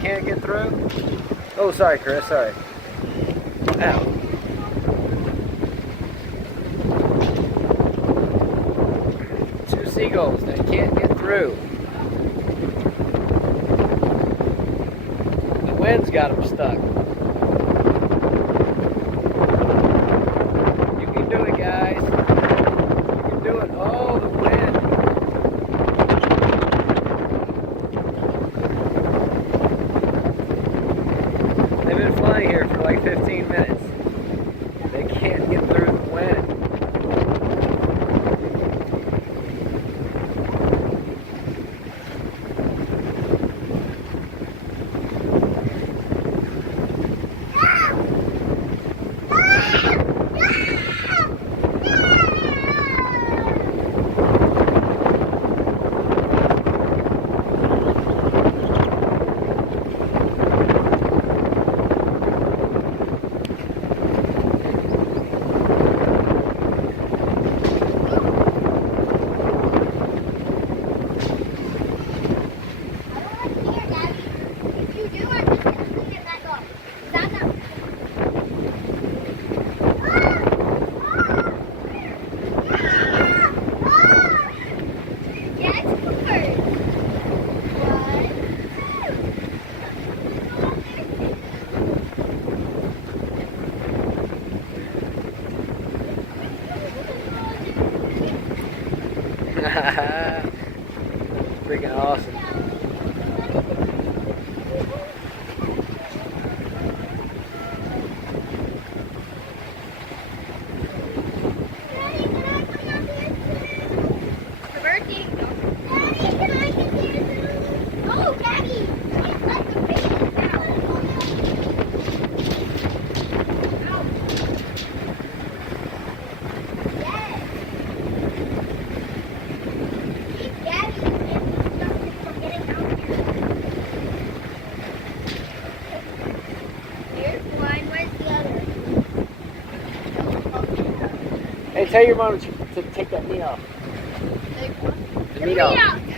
can't get through? Oh, sorry, Chris, sorry. Ow. Two seagulls that can't get through. The wind's got them stuck. You can do it, guys. You can do it. Oh, the wind. They've been flying here for like 15 minutes. They can't get through the wind. Freaking awesome. Hey, tell your mom to take that meat off. The meat off.